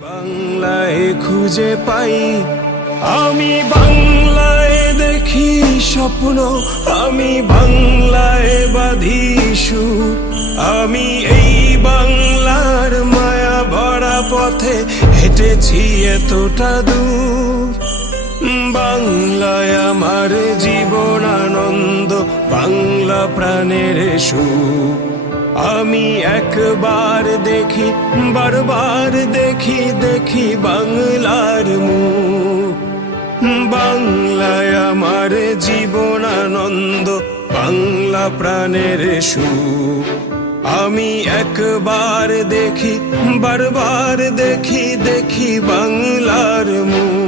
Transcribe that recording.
বাংলায় খুঁজে পাই আমি, বাংলায় দেখি স্বপ্ন, আমি বাংলায় বাঁধি সুর। আমি এই বাংলার মায়া ভরা পথে হেঁটেছি এতটা দূর। বাংলায় আমার জীবন আনন্দ, বাংলা প্রাণের সুর। আমি একবার দেখি, বারবার দেখি, দেখি বাংলার মুখ। বাংলায় আমার জীবন আনন্দ, বাংলা প্রাণের সুখ। আমি একবার দেখি, বারবার দেখি, দেখি বাংলার মুখ।